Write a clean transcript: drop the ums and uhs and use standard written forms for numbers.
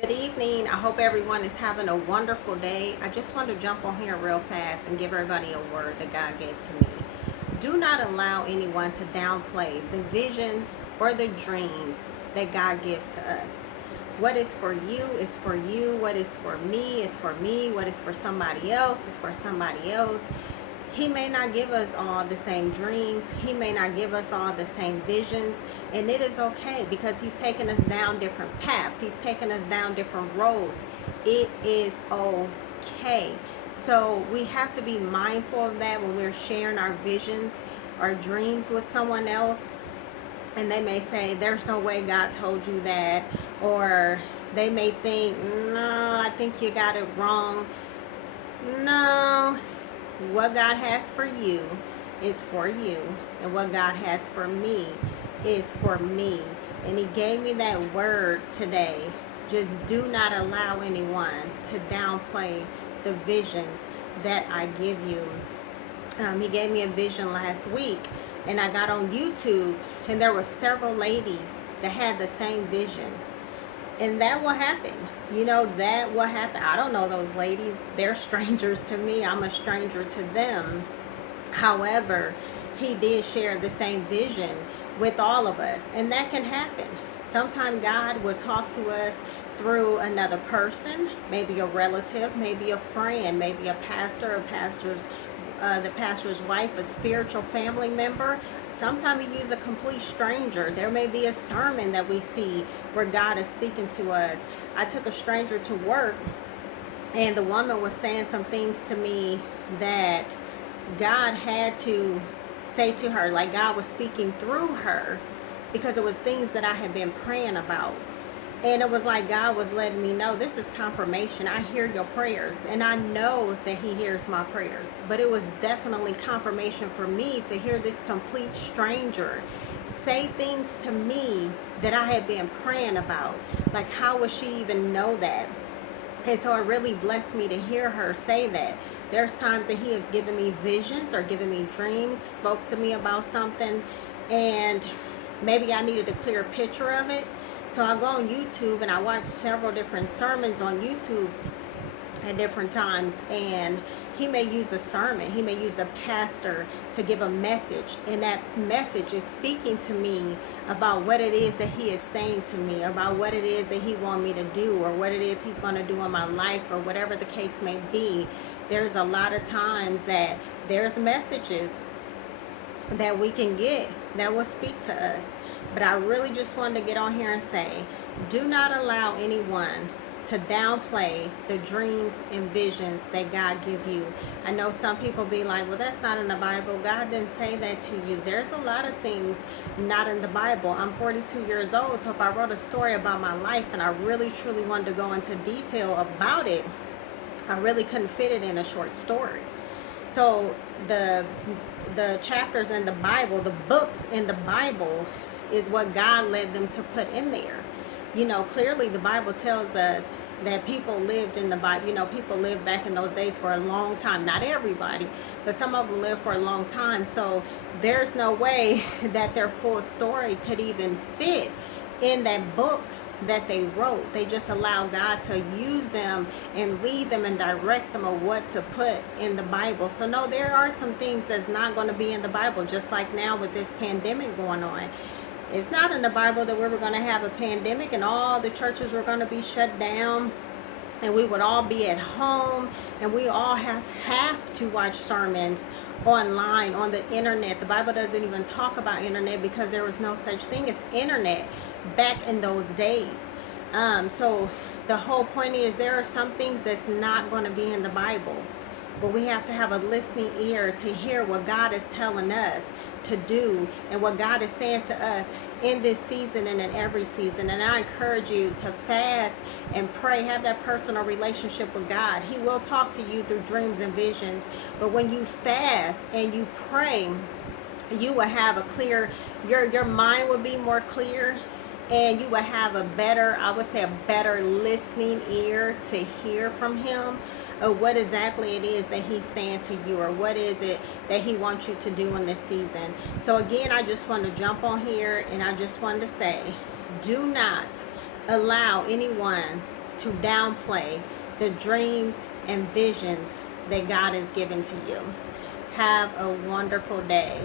Good evening. I hope everyone is having a wonderful day. I just want to jump on here real fast and give everybody a word that God gave to me. Do not allow anyone to downplay the visions or the dreams that God gives to us. What is for you is for you. What is for me is for me. What is for somebody else is for somebody else. He may not give us all the same dreams. He may not give us all the same visions. And it is okay because he's taken us down different paths. He's taken us down different roads. It is okay. So we have to be mindful of that when we're sharing our visions, our dreams with someone else. And they may say, there's no way God told you that. Or they may think, no, I think you got it wrong. No, what God has for you is for you, and what God has for me is for me. And he gave me that word today. Just do not allow anyone to downplay the visions that I give you. He gave me a vision last week, and I got on YouTube, and there were several ladies that had the same vision. And that will happen. That will happen. I don't know those ladies. They're strangers to me. I'm a stranger to them. However, he did share the same vision with all of us. And that can happen. Sometimes God will talk to us through another person, maybe a relative, maybe a friend, maybe a pastor, the pastor's wife, a spiritual family member. Sometimes he uses a complete stranger. There may be a sermon that we see where God is speaking to us. I took a stranger to work, and the woman was saying some things to me that God had to say to her, like God was speaking through her, because it was things that I had been praying about. And it was like God was letting me know, this is confirmation. I hear your prayers, and I know that he hears my prayers. But it was definitely confirmation for me to hear this complete stranger say things to me that I had been praying about. Like, how would she even know that? And so it really blessed me to hear her say that. There's times that he has given me visions or given me dreams, spoke to me about something, and maybe I needed a clear picture of it. So I go on YouTube and I watch several different sermons on YouTube at different times, and he may use a sermon, he may use a pastor to give a message, and that message is speaking to me about what it is that he is saying to me, about what it is that he wants me to do, or what it is he's going to do in my life, or whatever the case may be. There's a lot of times that there's messages that we can get that will speak to us. But I really just wanted to get on here and say, do not allow anyone to downplay the dreams and visions that God give you. I know some people be like, well, that's not in the Bible. God didn't say that to you. There's a lot of things not in the Bible. I'm 42 years old, so if I wrote a story about my life and I really truly wanted to go into detail about it, I really couldn't fit it in a short story. So the chapters in the Bible, the books in the Bible, is what God led them to put in there. Clearly the Bible tells us that people lived in the Bible. People lived back in those days for a long time. Not everybody, but some of them lived for a long time. So there's no way that their full story could even fit in that book that they wrote. They just allow God to use them and lead them and direct them of what to put in the Bible. So no, there are some things that's not going to be in the Bible, just like now with this pandemic going on. It's not in the Bible that we were going to have a pandemic and all the churches were going to be shut down and we would all be at home, and we all have to watch sermons online, on the internet. The Bible doesn't even talk about internet because there was no such thing as internet back in those days. So the whole point is, there are some things that's not going to be in the Bible, but we have to have a listening ear to hear what God is telling us to do and what God is saying to us in this season and in every season. And I encourage you to fast and pray. Have that personal relationship with God. He will talk to you through dreams and visions. But when you fast and you pray, you will have a clear, your mind will be more clear, and you will have a better, I would say, a better listening ear to hear from him, or what exactly it is that he's saying to you, or what is it that he wants you to do in this season. So again, I just want to jump on here and I just wanted to say, do not allow anyone to downplay the dreams and visions that God has given to you. Have a wonderful day.